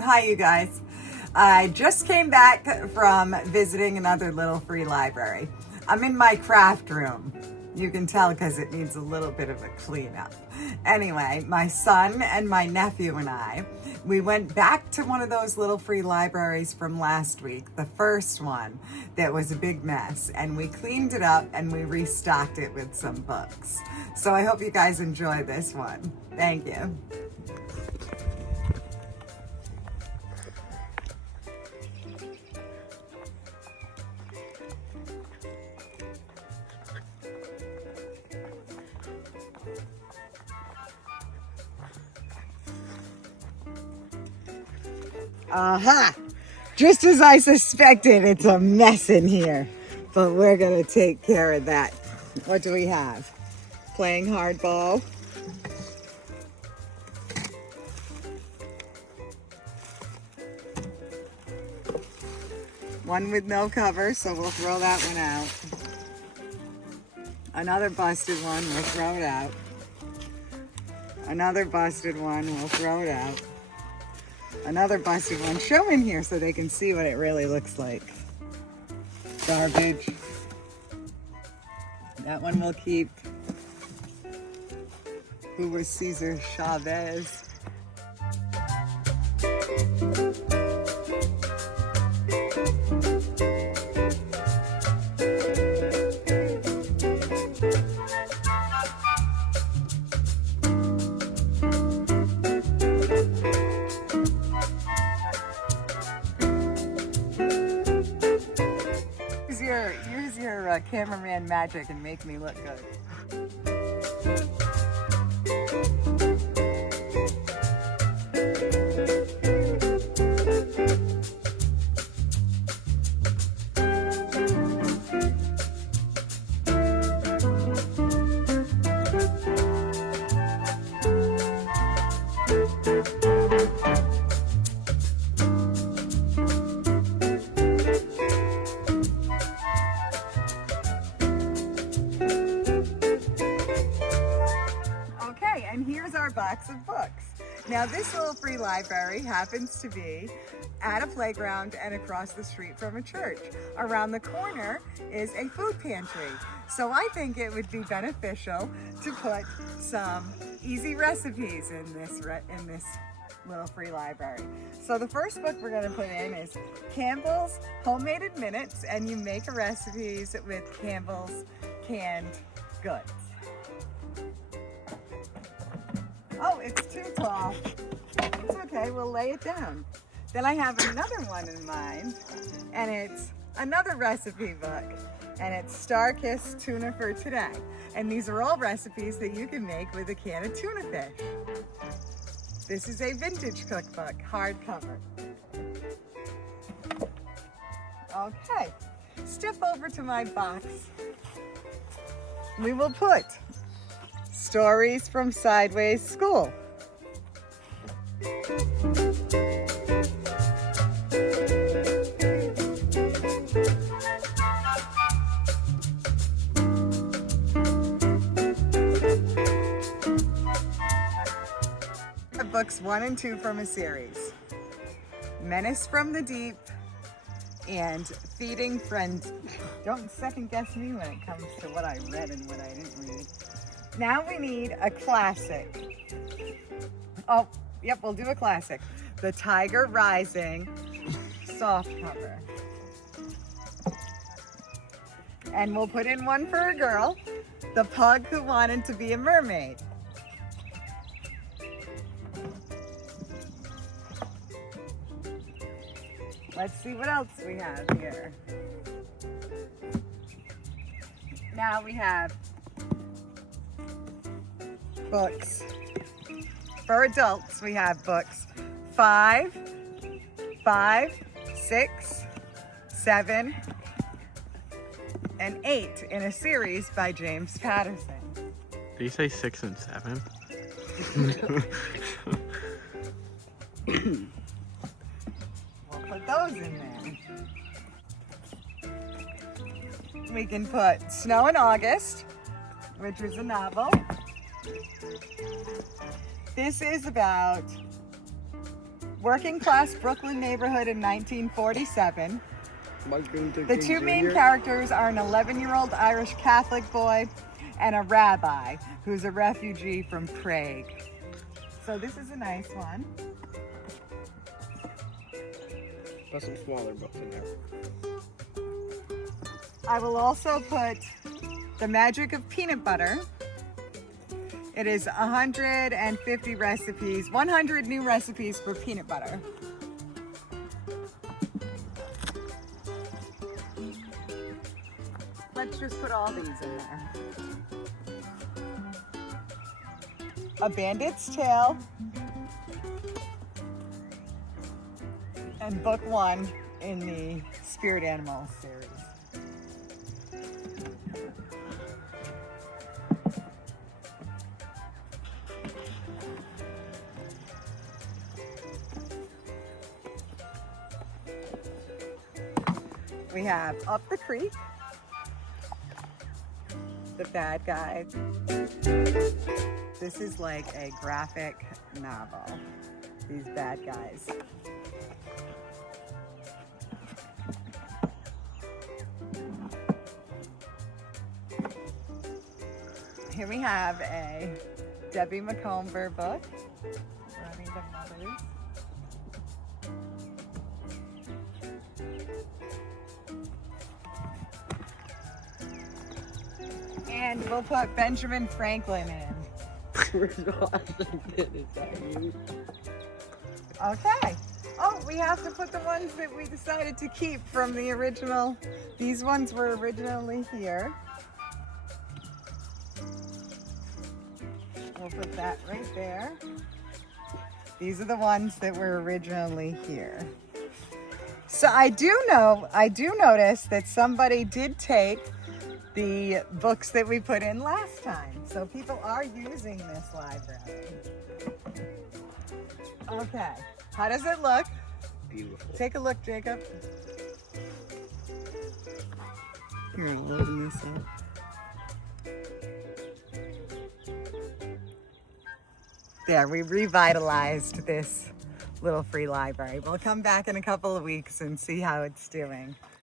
Hi, you guys. I just came back from visiting another little free library. I'm in my craft room. You can tell because it needs a little bit of a cleanup. Anyway, my son and my nephew and we went back to one of those little free libraries from last week, the first one that was a big mess, and we cleaned it up and we restocked it with some books. So I hope you guys enjoy this one. Thank you. Aha! Just as I suspected, it's a mess in here. But we're gonna take care of that. What do we have? Playing hardball. One with no cover, so we'll throw that one out. Another busted one, we'll throw it out. Another busted one, we'll throw it out. Another busted one. Show in here so they can see what it really looks like. Garbage. That one we'll keep. Who was Cesar Chavez? Use your cameraman magic and make me look good. And here's our box of books. Now this little free library happens to be at a playground and across the street from a church. Around the corner is a food pantry. So I think it would be beneficial to put some easy recipes in this little free library. So the first book we're going to put in is Campbell's Homemade Minutes, and you make recipes with Campbell's canned goods. Oh, it's too tall. It's okay, we'll lay it down. Then I have another one in mind, and it's another recipe book, and it's Star-Kissed Tuna for Today. And these are all recipes that you can make with a can of tuna fish. This is a vintage cookbook, hardcover. Okay, step over to my box. We will put Stories from Sideways School. Books 1 and 2 from a series. Menace from the Deep and Feeding Friends. Don't second guess me when it comes to what I read and what I didn't read. Now we need a classic. Oh, yep, we'll do a classic. The Tiger Rising softcover. And we'll put in one for a girl, The Pug Who Wanted to Be a Mermaid. Let's see what else we have here. Now we have books. For adults, we have books 5, 6, 7, and 8 in a series by James Patterson. Did you say 6 and 7? We'll put those in there. We can put Snow in August, which is a novel. This is about working class Brooklyn neighborhood in 1947. Martin Luther The King two main Jr. characters are an 11-year-old Irish Catholic boy and a rabbi who's a refugee from Prague. So this is a nice one. Put some smaller books in there. I will also put The Magic of Peanut Butter. It is 150 recipes, 100 new recipes for peanut butter. Let's just put all these in there. A Bandit's Tale. And book 1 in the Spirit Animals series. We have Up the Creek, The Bad Guys. This is like a graphic novel, these bad guys. Here we have a Debbie McComber book, Running the Mothers. And we'll put Benjamin Franklin in. Is that you? Okay. Oh, we have to put the ones that we decided to keep from the original. These ones were originally here. We'll put that right there. These are the ones that were originally here. So I do notice that somebody did take the books that we put in last time. So people are using this library. Okay, how does it look? Beautiful. Take a look, Jacob. Here, I'm loading this up. There, we revitalized this little free library. We'll come back in a couple of weeks and see how it's doing.